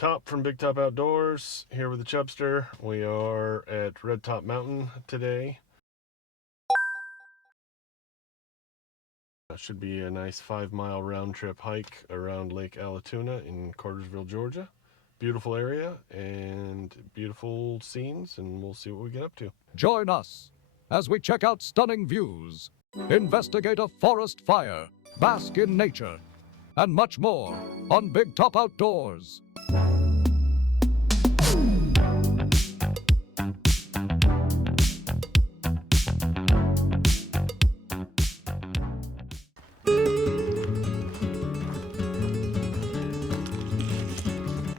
Top from Big Top Outdoors, here with the Chubster. We are at Red Top Mountain today. That should be a nice 5-mile round trip hike around Lake Allatoona in Cartersville, Georgia. Beautiful area and beautiful scenes, and we'll see what we get up to. Join us as we check out stunning views, investigate a forest fire, bask in nature, and much more on Big Top Outdoors.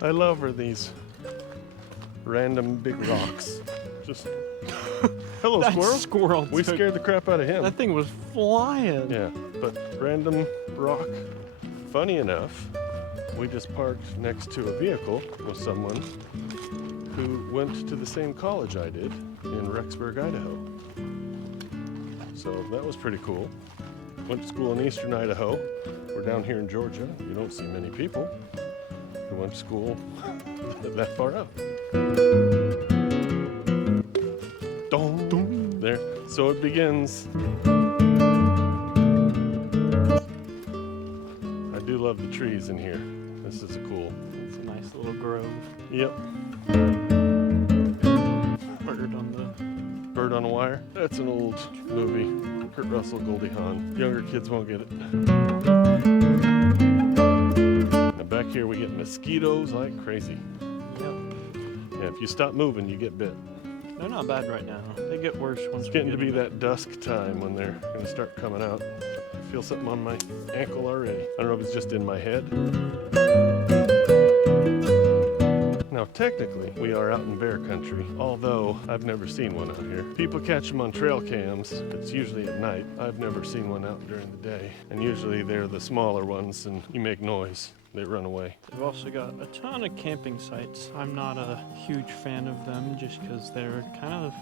I love her, these random big rocks. Just hello, That squirrel. squirrel We took- scared the crap out of him. That thing was flying. Yeah, but random rock. Funny enough, we just parked next to a vehicle with someone who went to the same college I did in Rexburg, Idaho. So that was pretty cool. Went to school in eastern Idaho. We're down here in Georgia. You don't see many people who went to school that far out. Dong, dong. There. So it begins. I do love the trees in here. This is cool. It's a nice little grove. Yep. Bird on a Wire. That's an old movie. Kurt Russell, Goldie Hawn. Younger kids won't get it. Now back here we get mosquitoes like crazy. Yep. Yeah, if you stop moving, you get bit. They're not bad right now. They get worse once It's getting to be that dusk time when they're going to start coming out. I feel something on my ankle already. I don't know if it's just in my head. Now, technically, we are out in bear country, although I've never seen one out here. People catch them on trail cams. It's usually at night. I've never seen one out during the day. And usually they're the smaller ones, and you make noise. They run away. They've also got a ton of camping sites. I'm not a huge fan of them just because they're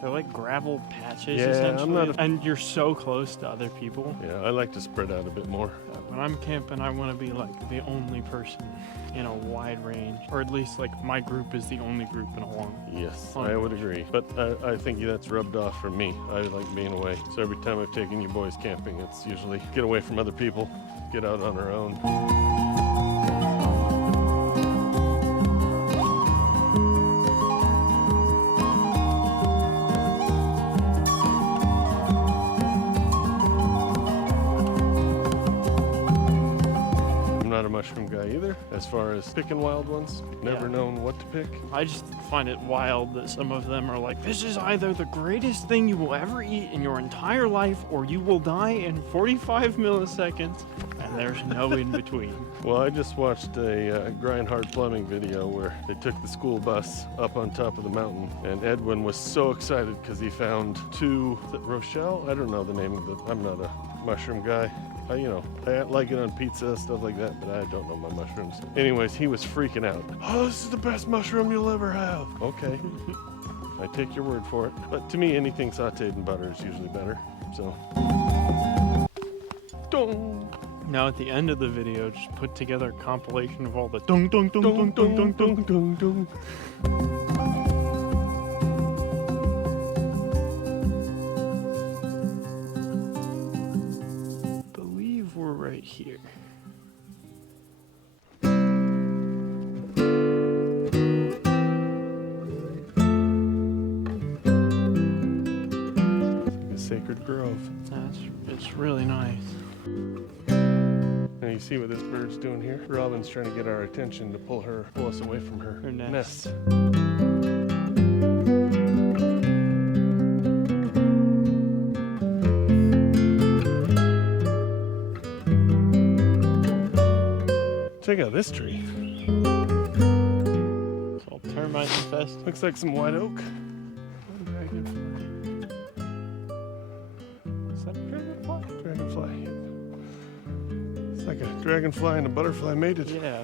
like gravel patches, Yeah, essentially. I'm not a- And you're so close to other people. Yeah, I like to spread out a bit more. When I'm camping, I want to be like the only person in a wide range, or at least like my group is the only group in a long. Yes, Fun. I would agree. But I think that's rubbed off for me. I like being away. So every time I've taken you boys camping, it's usually get away from other people, get out on our own. I'm not a mushroom guy either, as far as picking wild ones. Never Yeah. known what to pick. I just find it wild that some of them are like, this is either the greatest thing you will ever eat in your entire life, or you will die in 45 milliseconds, and there's no in between. Well, I just watched a Grind Hard Plumbing video where they took the school bus up on top of the mountain, and Edwin was so excited because he found two, is it Rochelle? I don't know the name of it. I'm not a mushroom guy. I like it on pizza, stuff like that, but I don't know my mushrooms. Anyways, he was freaking out. Oh, this is the best mushroom you'll ever have. Okay. I take your word for it. But to me, anything sauteed in butter is usually better, so. Dong! Now at the end of the video, just put together a compilation of all the dong dong dong dong dong dong dong. dong, dong. I believe we're right here. A sacred grove. It's really nice. Now you see what this bird's doing here? Robin's trying to get our attention to pull us away from her nest. Check out this tree. It's all termite infested. Looks like some white oak. Is that a dragonfly? Dragonfly. It's like a dragonfly and a butterfly mated. Yeah.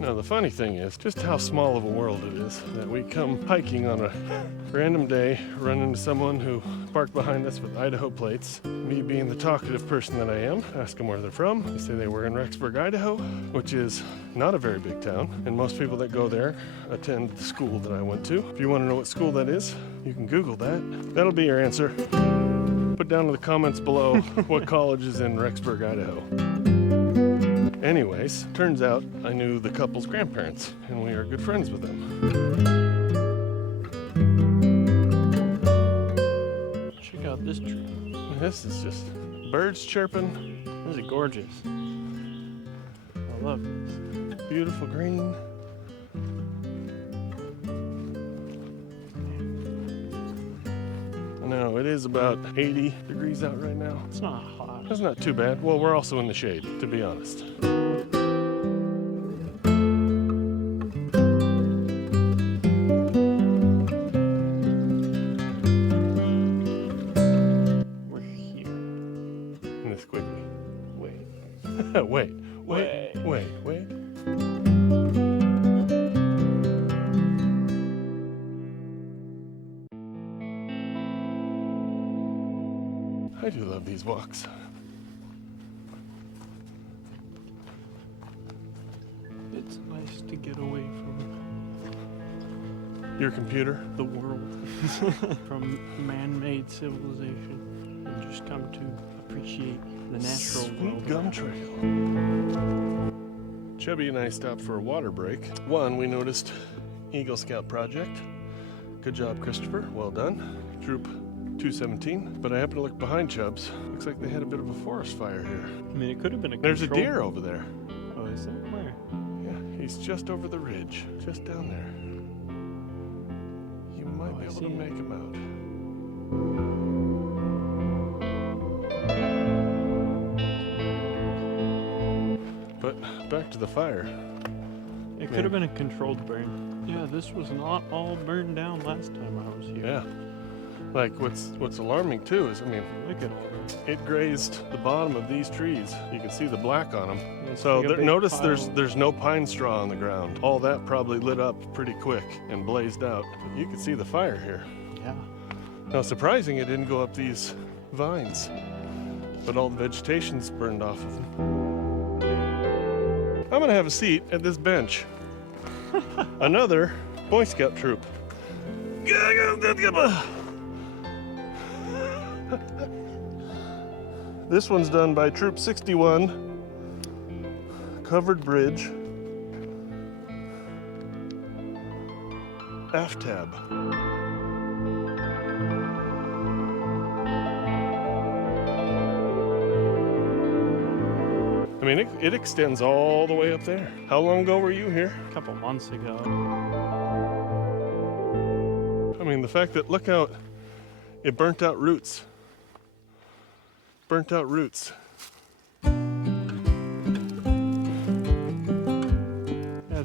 Now the funny thing is just how small of a world it is that we come hiking on a random day, run into someone who parked behind us with Idaho plates. Me being the talkative person that I am, ask them where they're from. They say they were in Rexburg, Idaho, which is not a very big town, and most people that go there attend the school that I went to. If you want to know what school that is, you can Google that. That'll be your answer. Put down in the comments below what college is in Rexburg, Idaho. Anyways, turns out I knew the couple's grandparents, and we are good friends with them. Check out this tree. This is just birds chirping. This is gorgeous. I love this. Beautiful green. I know, it is about 80 degrees out right now. It's not hot. That's not too bad. Well, we're also in the shade, to be honest. We're here. In this quickly. Wait. wait. I do love these walks. It's nice to get away from Your computer? the world, from man-made civilization, and just come to appreciate the natural Sweet world. gum trail. Chubby and I stopped for a water break. One, we noticed Eagle Scout project. Good job, Christopher. Well done. Troop 217. But I happened to look behind Chubbs. Looks like they had a bit of a forest fire here. I mean, it could have been a There's a controlled- deer over there. Oh, is there? Where? Yeah, he's just over the ridge, just down there. You might Oh, be I able see to it. make him out. But back to the fire. It could have been a controlled burn. Yeah, this was not all burned down last time I was here. Yeah. Like what's alarming too is, I mean, Look at all this. it grazed the bottom of these trees. You can see the black on them. It's So like a there, big notice pile. there's no pine straw on the ground. All that probably lit up pretty quick and blazed out. You can see the fire here. Yeah. Now, surprising it didn't go up these vines, but all the vegetation's burned off of them. I'm gonna have a seat at this bench. Another Boy Scout troop. This one's done by Troop 61. Covered bridge. F-tab. I mean, it extends all the way up there. How long ago were you here? A couple months ago. I mean, the fact that, look how it burnt out roots. Burnt out roots. Yeah,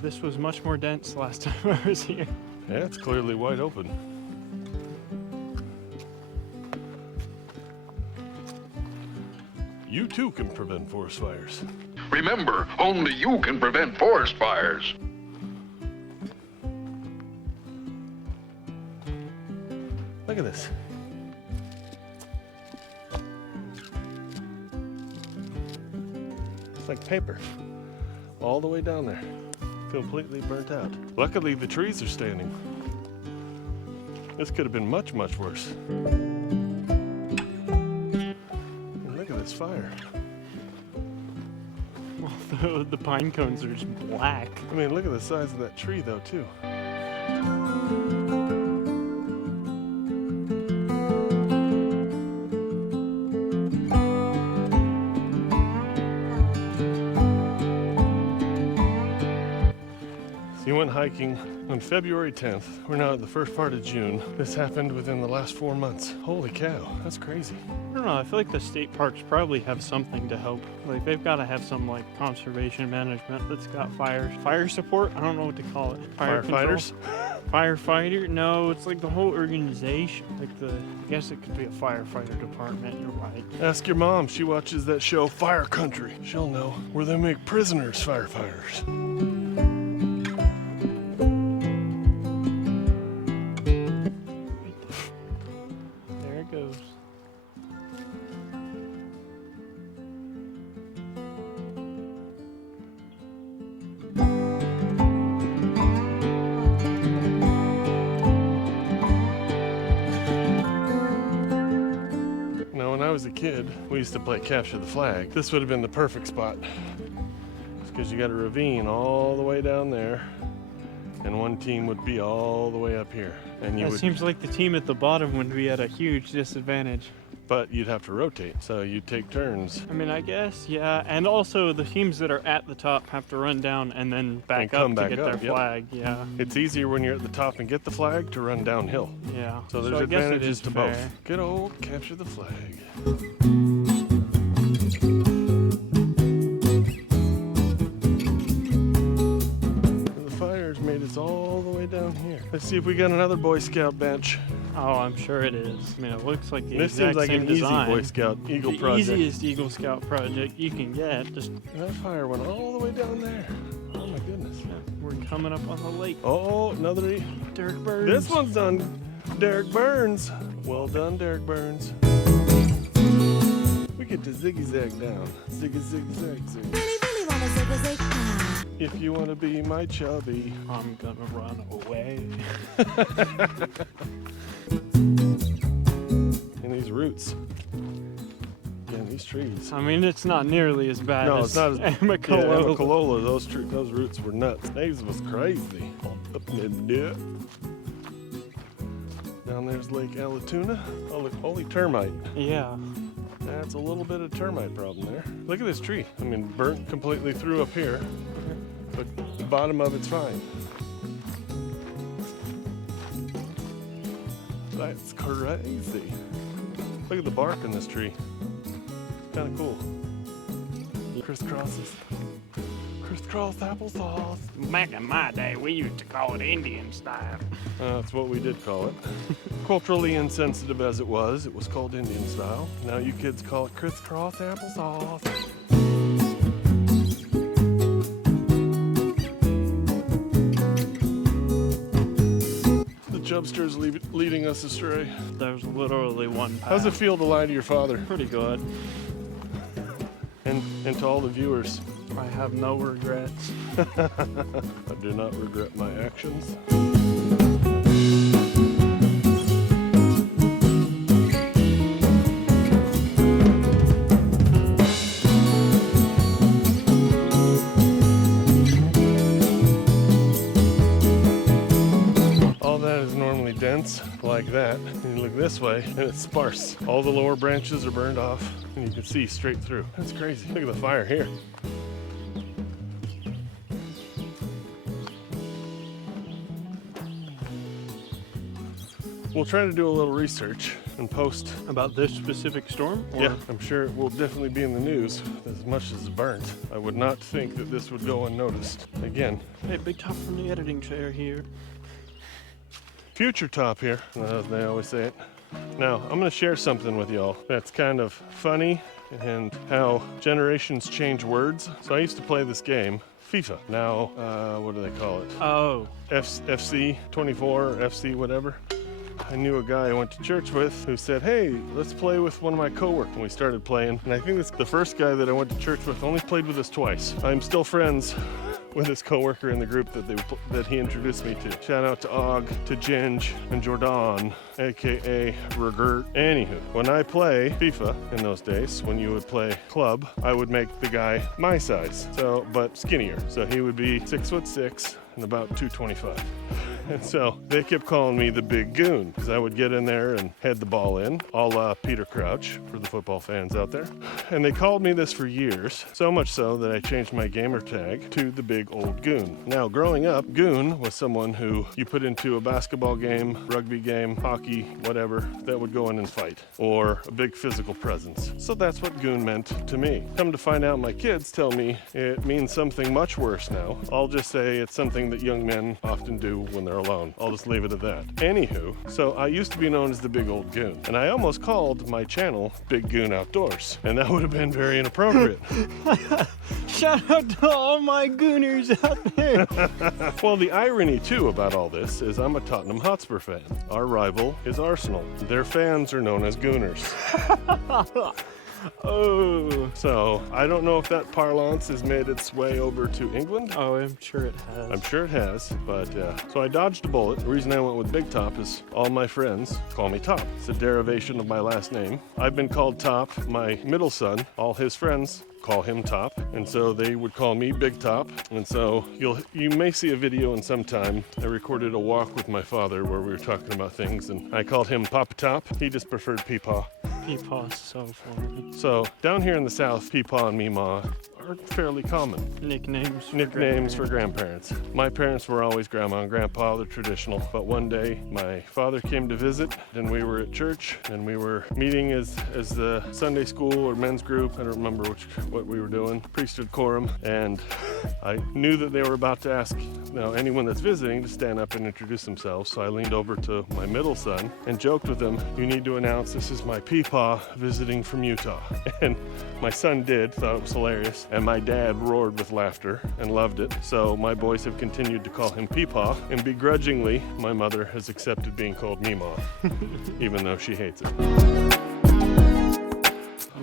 this was much more dense last time I was here. Yeah, it's clearly wide open. You too can prevent forest fires. Remember, only you can prevent forest fires. Look at this. It's like paper. All the way down there. Completely burnt out. Luckily, the trees are standing. This could have been much, much worse. And look at this fire. Well, the pine cones are just black. I mean, look at the size of that tree, though, too. So you went hiking on February 10th. We're now at the first part of June. This happened within the last 4 months. Holy cow, that's crazy. I don't know, I feel like the state parks probably have something to help. Like, they've got to have some, like, conservation management that's got fire support? I don't know what to call it. Fire control? Firefighters? Firefighter? No, it's like the whole organization. Like I guess it could be a firefighter department, you're right. Ask your mom. She watches that show Fire Country. She'll know where they make prisoners firefighters. was a kid, we used to play capture the flag. This would have been the perfect spot. Because you got a ravine all the way down there, and one team would be all the way up here. And you It would, seems like the team at the bottom would be at a huge disadvantage. but you'd have to rotate, so you'd take turns. I mean, I guess, yeah. And also, the teams that are at the top have to run down and then back And come up to back get up, their yep. flag. Yeah, It's easier when you're at the top and get the flag to run downhill. yeah. So there's I guess it advantages is to fair. both. Good old capture the flag. The fire's made us all the way down here. Let's see if we got another Boy Scout bench. Oh, I'm sure it is. I mean, it looks like the This exact seems like same an easy design. Boy Scout Eagle The project. easiest Eagle Scout project you can get. Just That fire went all the way down there. Oh my goodness. we're coming up on the lake. Oh, another. Derek Burns. This one's done. Derek Burns. Well done, Derek Burns. We get to ziggy zag down. Ziggy zig zag zig. Really wanna zig a zig. If you want to be my chubby. I'm gonna run away. And these roots. And these trees. I mean, it's not nearly as bad No, as it's not as Amicalola. Yeah, Amicalola, those roots were nuts. These was crazy. Up in there. Down there's Lake Allatoona. Oh, look, holy termite. Yeah. That's a little bit of termite problem there. Look at this tree. I mean, burnt completely through up here, but the bottom of it's fine. That's crazy. Look at the bark on this tree. Kind of cool. Crisscrosses. Crisscross applesauce. Back in my day, we used to call it Indian style. That's what we did call it. Culturally insensitive as it was called Indian style. Now you kids call it crisscross applesauce. The Chubster's leading us astray. There's literally one path. How's it feel to lie to your father? Pretty good. And to all the viewers, I have no regrets. I do not regret my actions. All that is normally dense like that. And you look this way and it's sparse. All the lower branches are burned off and you can see straight through. That's crazy. Look at the fire here. We'll try to do a little research and post. About this specific storm? Or Yeah, I'm sure it will definitely be in the news as much as burnt. I would not think that this would go unnoticed. Again, Hey, big top from the editing chair here. future top here, as they always say it. Now, I'm going to share something with y'all that's kind of funny and how generations change words. So I used to play this game, FIFA. Now, what do they call it? Oh, FC 24, FC whatever. I knew a guy I went to church with who said, hey, let's play with one of my coworkers. And we started playing. And I think this the first guy that I went to church with only played with us twice. I'm still friends with his coworker in the group that he introduced me to. Shout out to Og, to Ginge, and Jordan, aka Regert. Anywho, when I play FIFA in those days, when you would play club, I would make the guy my size, but skinnier. So he would be 6'6" and about 225. And so they kept calling me the Big Goon because I would get in there and head the ball in, a la Peter Crouch for the football fans out there. And they called me this for years, so much so that I changed my gamer tag to the Big Old Goon. Now, growing up, Goon was someone who you put into a basketball game, rugby game, hockey, whatever, that would go in and fight, or a big physical presence. So that's what Goon meant to me. Come to find out, my kids tell me it means something much worse now. I'll just say it's something that young men often do when they're alone. I'll just leave it at that. Anywho, so I used to be known as the Big Old Goon, and I almost called my channel Big Goon Outdoors, and that would have been very inappropriate. shout out to all my gooners out there. Well, the irony too about all this is I'm a Tottenham Hotspur fan. Our rival is Arsenal. Their fans are known as Gooners. Oh. So I don't know if that parlance has made its way over to England. Oh, I'm sure it has. I'm sure it has, but so I dodged a bullet. The reason I went with Big Top is all my friends call me Top. It's a derivation of my last name. I've been called Top. My middle son, all his friends call him Top, and so they would call me Big Top. And so you may see a video in some time. I recorded a walk with my father where we were talking about things, and I called him Papa Top. He just preferred Peepaw. Peepaw's so funny. So down here in the South, Peepaw and Meemaw are fairly common. Nicknames for grandparents. My parents were always Grandma and Grandpa, they're traditional. But one day, my father came to visit, and we were at church, and we were meeting as the Sunday school or men's group. I don't remember what we were doing. Priesthood quorum, and I knew that they were about to ask anyone that's visiting to stand up and introduce themselves. So I leaned over to my middle son and joked with him, "You need to announce this is my Peepaw visiting from Utah." And my son did, thought it was hilarious. And my dad roared with laughter and loved it. So my boys have continued to call him Peepaw, and begrudgingly, my mother has accepted being called Meemaw, even though she hates it. I'm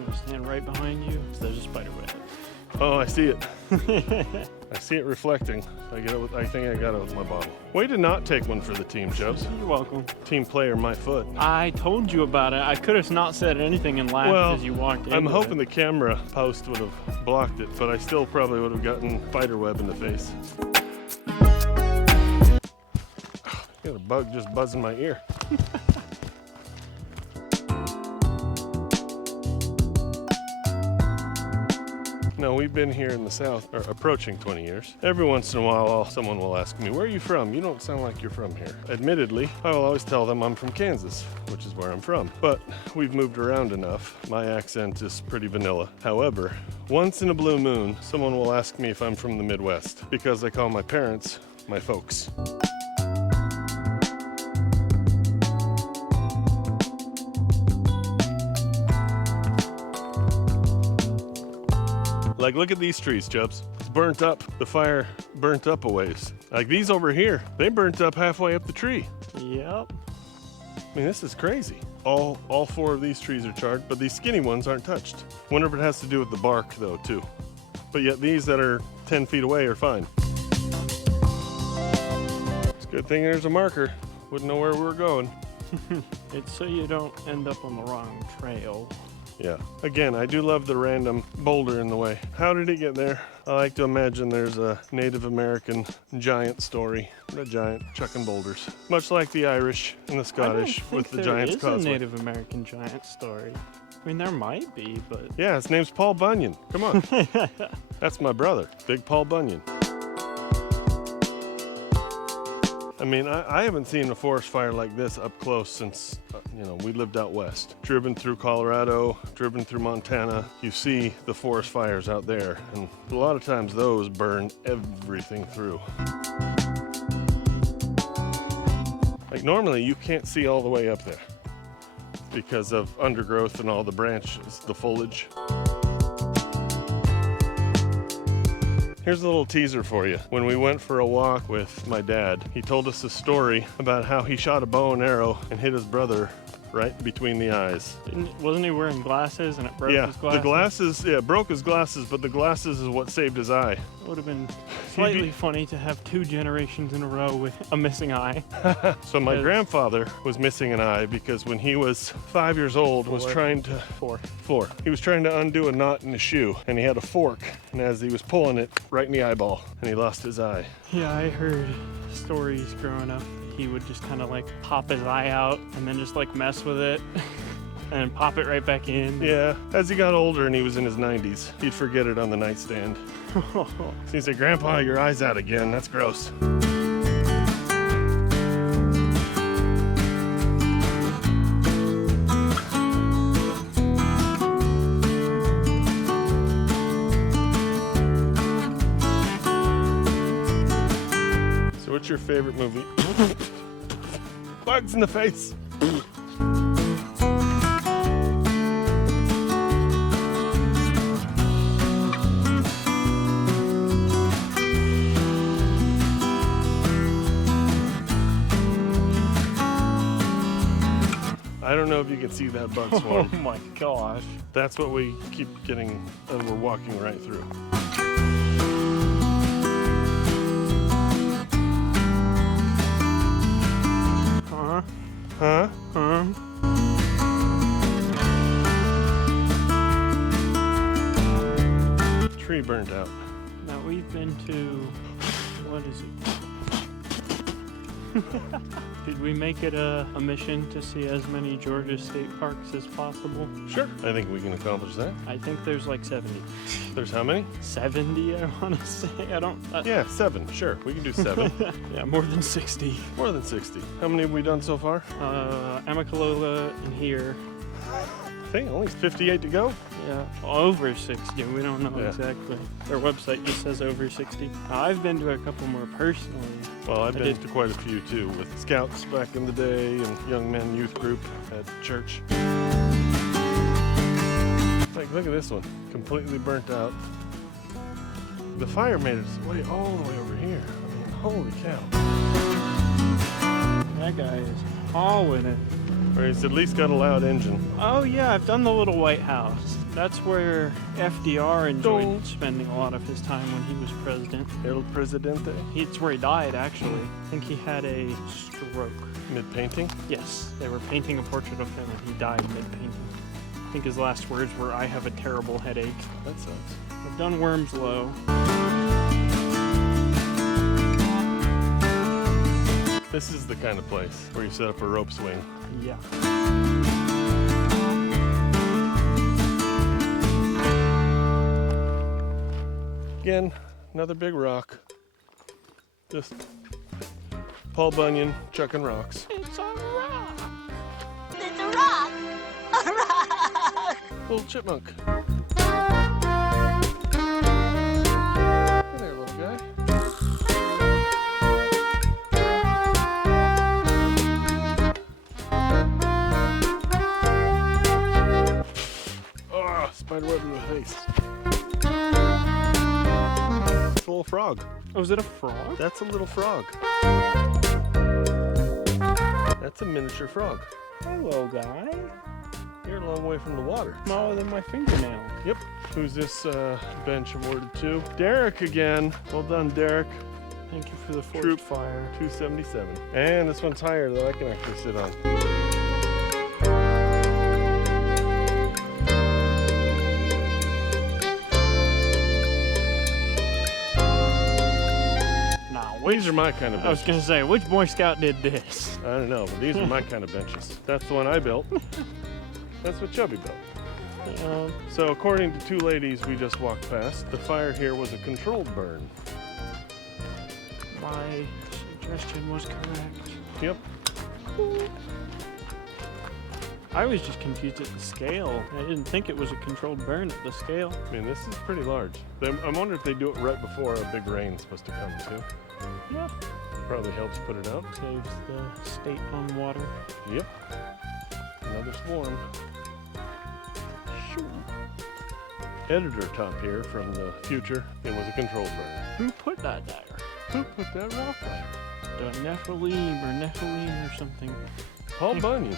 gonna stand right behind you. There's a spider web. Oh, I see it. I see it reflecting. I think I got it with my bottle. Way to not take one for the team, Jobs. You're welcome. Team player, my foot. I told you about it. I could have not said anything and laughed as you walked in. I'm hoping the camera post would have blocked it, but I still probably would have gotten spiderweb in the face. Got a bug just buzzing my ear. No, we've been here in the South, or approaching 20 years. Every once in a while, someone will ask me, "Where are you from? You don't sound like you're from here." Admittedly, I will always tell them I'm from Kansas, which is where I'm from. But we've moved around enough. My accent is pretty vanilla. However, once in a blue moon, someone will ask me if I'm from the Midwest, because I call my parents my folks. Like, look at these trees, Chubbs. It's burnt up. The fire burnt up a ways. Like these over here, they burnt up halfway up the tree. Yep. I mean, this is crazy. All four of these trees are charred, but these skinny ones aren't touched. Wonder if it has to do with the bark, though, too. But yet these that are 10 feet away are fine. It's a good thing there's a marker. Wouldn't know where we were going. It's so you don't end up on the wrong trail. Yeah. Again, I do love the random boulder in the way. How did it get there? I like to imagine there's a Native American giant story. A giant chucking boulders. Much like the Irish and the Scottish with the Giant's Causeway. There is a Causeway. Native American giant story. I mean, there might be, but... Yeah, his name's Paul Bunyan. Come on. That's my brother, Big Paul Bunyan. I mean, I haven't seen a forest fire like this up close since, we lived out west. Driven through Colorado, driven through Montana, you see the forest fires out there. And a lot of times those burn everything through. Like normally you can't see all the way up there because of undergrowth and all the branches, the foliage. Here's a little teaser for you. When we went for a walk with my dad, he told us a story about how he shot a bow and arrow and hit his brother right between the eyes. Wasn't he wearing glasses and it broke his glasses? The glasses, broke his glasses, but the glasses is what saved his eye. It would have been slightly funny to have 2 generations in a row with a missing eye. So my grandfather was missing an eye because when he was 5 years old, was trying to... Four. He was trying to undo a knot in his shoe, and he had a fork, and as he was pulling it, right in the eyeball, and he lost his eye. Yeah, I heard stories growing up. He would just kind of like pop his eye out and then just like mess with it and pop it right back in. Yeah, as he got older and he was in his 90s, he'd forget it on the nightstand. So he'd say, "Grandpa, your eye's out again. That's gross." So what's your favorite movie? Bugs in the face. I don't know if you can see that bug Oh swarm. my gosh. That's what we keep getting as we're walking right through. Huh? Huh? Huh? Tree burnt out. Now we've been to, what is it? Did we make it a mission to see as many Georgia state parks as possible? Sure. I think we can accomplish that. I think there's like 70. There's how many? 70, I want to say. I don't. Yeah, 7. Sure. We can do 7. Yeah, more than 60. More than 60. How many have we done so far? Amicalola and here. I think only 58 to go. Yeah, over 60. We don't know Yeah. exactly. Their website just says over 60. I've been to a couple more personally. Well, I've I been did. to quite a few too, with scouts back in the day and young men youth group at church. Like, look at this one, completely burnt out. The fire made its way all the way over here. I mean, holy cow. That guy is hauling it. Or he's at least got a loud engine. Oh yeah, I've done the little White House. That's where FDR enjoyed Dong. spending a lot of his time when he was president. El Presidente. It's where he died, actually. I think he had a stroke. Mid-painting. Yes, they were painting a portrait of him and he died mid-painting. I think his last words were, "I have a terrible headache." That sucks. I've done Wormslow. This is the kind of place where you set up a rope swing. Yeah. Again, another big rock. Just Paul Bunyan chucking rocks. It's a rock. It's a rock! A rock! Little chipmunk. Hey there, little guy. Oh, spider web in the face. It's a little frog. Oh, is it a frog? That's a little frog. That's a miniature frog. Hello, guy. You're a long way from the water. Smaller than my fingernail. Yep. Who's this bench awarded to? Derek again. Well done, Derek. Thank you for the forest Troop fire. 277. And this one's higher that I can actually sit on. Now, These are my kind of I was benches. gonna say, which Boy Scout did this? I don't know, but these are my kind of benches. That's the one I built. That's what Chubby built. So according to two ladies we just walked past, the fire here was a controlled burn. My suggestion was correct. Yep. I was just confused at the scale. I didn't think it was a controlled burn at the scale. I mean, this is pretty large. I wonder if they do it right before a big rain's supposed to come too. Yeah. Probably helps put it out. Saves the state on water. Yep. Another swarm. Shoo. Editor top here from the future. It was a controlled burn. Who put that there? Who put that rock there? The Nephilim or something. Paul Bunyan.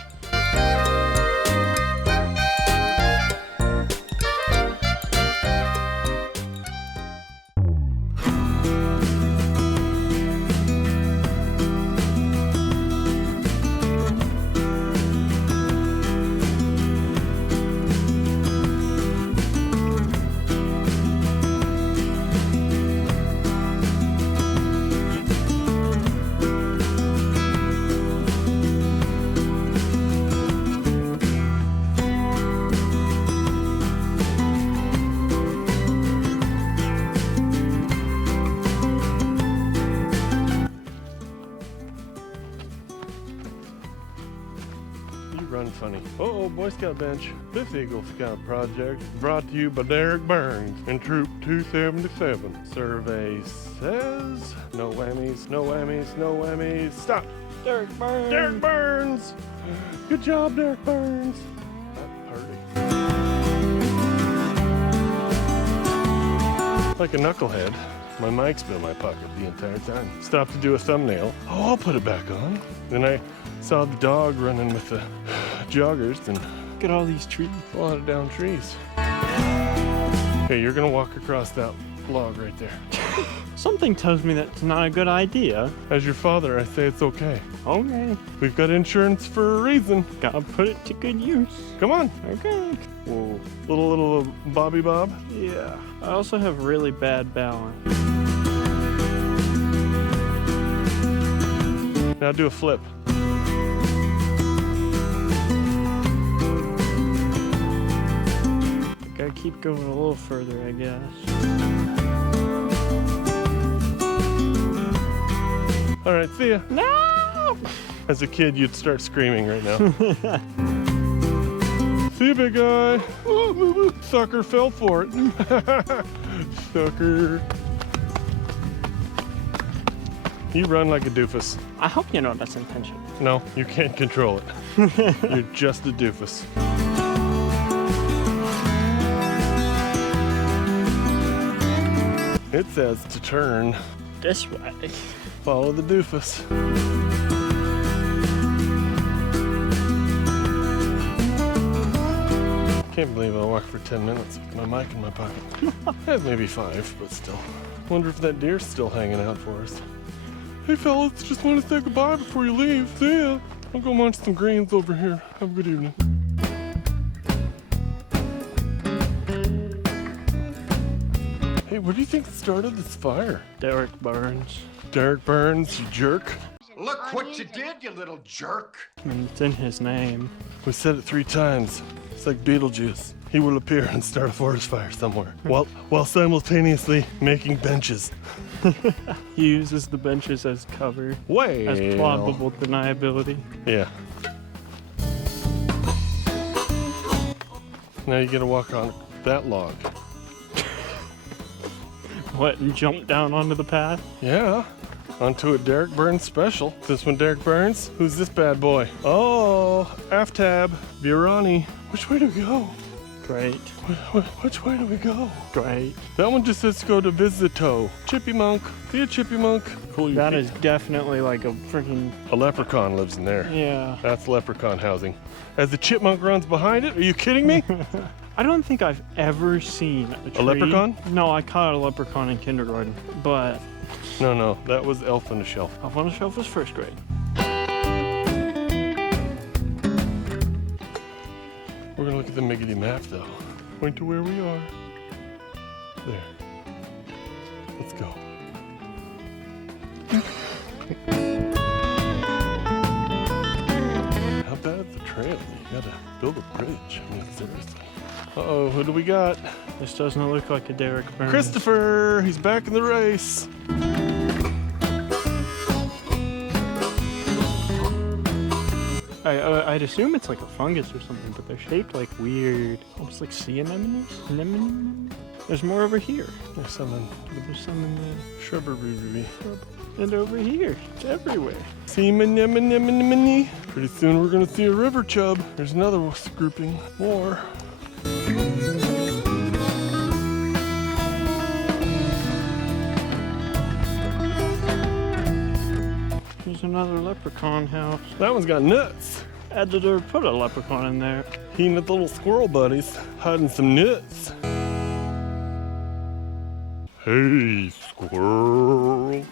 Run funny. Uh-oh, Boy Scout bench. This Eagle Scout project brought to you by Derek Burns and Troop 277. Survey says no whammies, no whammies, no whammies. Stop. Derek Burns. Derek Burns. Good job, Derek Burns. Like a knucklehead, my mic's been in my pocket the entire time. Stopped to do a thumbnail. Oh, I'll put it back on. Then I saw the dog running with the joggers and Look at all these trees. a lot of down trees. Okay, you're gonna walk across that log right there. Something tells me that's not a good idea. As your father, I say it's okay. Okay. We've got insurance for a reason. Gotta put it to good use. Come on. Okay. Whoa. Little Bobby Bob. Yeah. I also have really bad balance. Now do a flip. Gotta keep going a little further, I guess. All right, see ya. No! As a kid, you'd start screaming right now. See you, big guy. Sucker fell for it. Sucker. You run like a doofus. I hope you know that's intentional. No, you can't control it. You're just a doofus. It says to turn. This way. Follow the doofus. Can't believe I walked for 10 minutes with my mic in my pocket. Maybe 5, but still. Wonder if that deer's still hanging out for us. Hey fellas, just want to say goodbye before you leave. See ya. I'll go munch some greens over here. Have a good evening. Hey, what do you think started this fire? Derek Burns. Derek Burns, you jerk. Look what you did, you little jerk. I mean, it's in his name. We said it 3 times. It's like Beetlejuice. He will appear and start a forest fire somewhere while simultaneously making benches. He uses the benches as cover, Way. as plausible deniability. Yeah. Now you gotta walk on that log. What, and jump down onto the path? Yeah. Onto a Derek Burns special. This one Derek Burns? Who's this bad boy? Oh, Aftab, Burani. Which way do we go? Great. Which way do we go? Great. That one just says to go to Visito. Chippy Monk. See you, Chippy Monk. Cool. Your That feet. is definitely like a freaking, A leprechaun lives in there. yeah. That's leprechaun housing. As the chipmunk runs behind it, are you kidding me? I don't think I've ever seen a tree. leprechaun? No, I caught a leprechaun in kindergarten, but No, that was Elf on the Shelf. Up on the Shelf was first grade. We're gonna look at the Miggity map though. Point to where we are. There. Let's go. How bad's the trail? You gotta build a bridge. I mean, seriously. Uh-oh, who do we got? This doesn't look like a Derek Burns. Christopher! He's back in the race. I'd assume it's like a fungus or something, but they're shaped like weird, almost like sea anemones. There's more over here. There's some in There's some in the shrubbery. and over here. It's everywhere. See anemone. Pretty soon we're gonna see a river chub. There's another grouping. More. There's another leprechaun house. That one's got nuts. Editor put a leprechaun in there. He and the little squirrel buddies hiding some nuts. Hey, squirrel.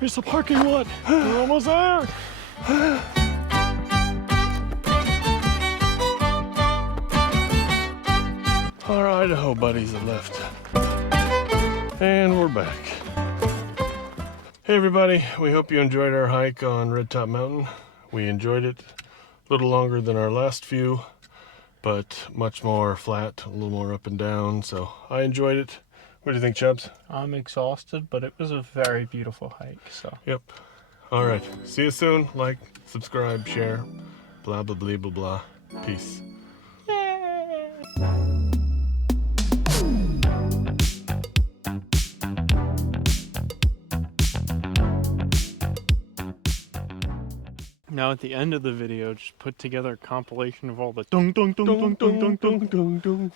Here's the parking lot. We're almost there. Our Idaho buddies have left. And we're back. Hey everybody, we hope you enjoyed our hike on Red Top Mountain. We enjoyed it a little longer than our last few, but much more flat, a little more up and down, so I enjoyed it. What do you think, Chubbs? I'm exhausted, but it was a very beautiful hike, so. Yep. All right, see you soon. Like, subscribe, share, blah, blah, blah, blah, blah. Peace. Now at the end of the video, just put together a compilation of all the dong dong dong dong dong dong dong. dong, dong.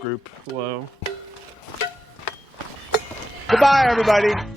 group. Hello. Goodbye, everybody.